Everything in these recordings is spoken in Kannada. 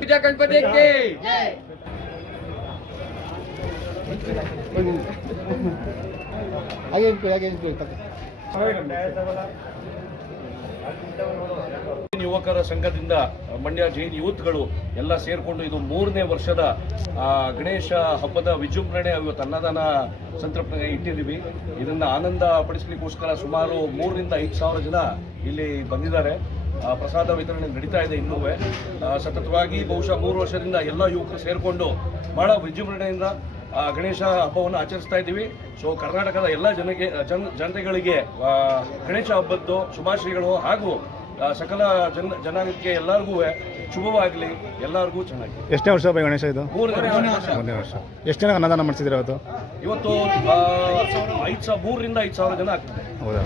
पूजा गणपति की ಯುವಕರ ಸಂಘದಿಂದ ಮಂಡ್ಯ ಜೈನ್ ಯೂತ್ಗಳು ಎಲ್ಲ ಸೇರ್ಕೊಂಡು ಇದು 3ನೇ ವರ್ಷದ ಗಣೇಶ ಹಬ್ಬದ ವಿಜೃಂಭಣೆ ಇವತ್ತು ಅನ್ನದಾನ ಸಂತರ್ಪಣೆ ಇಟ್ಟಿದ್ದೀವಿ. ಇದನ್ನ ಆನಂದ ಪಡಿಸಲಿಕ್ಕೋಸ್ಕರ ಸುಮಾರು 3 ರಿಂದ 5 ಸಾವಿರ ಜನ ಇಲ್ಲಿ ಬಂದಿದ್ದಾರೆ. ಪ್ರಸಾದ ವಿತರಣೆ ನಡೀತಾ ಇದೆ. ಇನ್ನೂ ಸತತವಾಗಿ ಬಹುಶಃ 3 ವರ್ಷದಿಂದ ಎಲ್ಲ ಯುವಕರು ಸೇರಿಕೊಂಡು ಬಹಳ ವಿಜೃಂಭಣೆಯಿಂದ ಗಣೇಶ ಹಬ್ಬವನ್ನು ಆಚರಿಸ್ತಾ ಇದ್ದೀವಿ. ಸೊ ಕರ್ನಾಟಕದ ಎಲ್ಲ ಜನತೆಗಳಿಗೆ ಗಣೇಶ ಹಬ್ಬದ್ದು ಶುಭಾಶಯಗಳು ಹಾಗೂ ಸಕಲ ಜನಾಂಗಕ್ಕೆ ಎಲ್ಲರಿಗೂ ಶುಭವಾಗಲಿ. ಎಲ್ಲರಿಗೂ ಚೆನ್ನಾಗಿ. ಎಷ್ಟನೇ ವರ್ಷ ಬೈ ಗಣೇಶ ಇದು? 3ನೇ ವರ್ಷ. ಎಷ್ಟು ಜನ ಅನ್ನದಾನ ಮಾಡಿಸಿದ್ರೆ ಇವತ್ತು 3 ರಿಂದ 5 ಸಾವಿರ ಜನ ಆಗ್ತದೆ. ಹೌದಾ?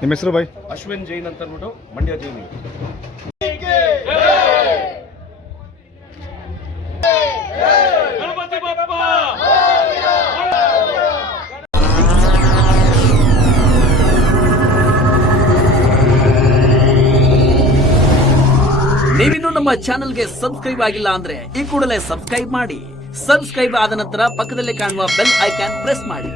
ನಿಮ್ಮ ಹೆಸರು ಬೈ? ಅಶ್ವಿನ್ ಜೈನ್ ಅಂತ ಅಂದ್ಬಿಟ್ಟು ಮಂಡ್ಯ ಜೈನ್. ನೀವಿನ್ನೂ ನಮ್ಮ ಚಾನೆಲ್ಗೆ ಸಬ್ಸ್ಕ್ರೈಬ್ ಆಗಿಲ್ಲ ಅಂದ್ರೆ ಈ ಕೂಡಲೇ ಸಬ್ಸ್ಕ್ರೈಬ್ ಮಾಡಿ. ಸಬ್ಸ್ಕ್ರೈಬ್ ಆದ ನಂತರ ಪಕ್ಕದಲ್ಲಿ ಕಾಣುವ ಬೆಲ್ ಐಕಾನ್ ಪ್ರೆಸ್ ಮಾಡಿ.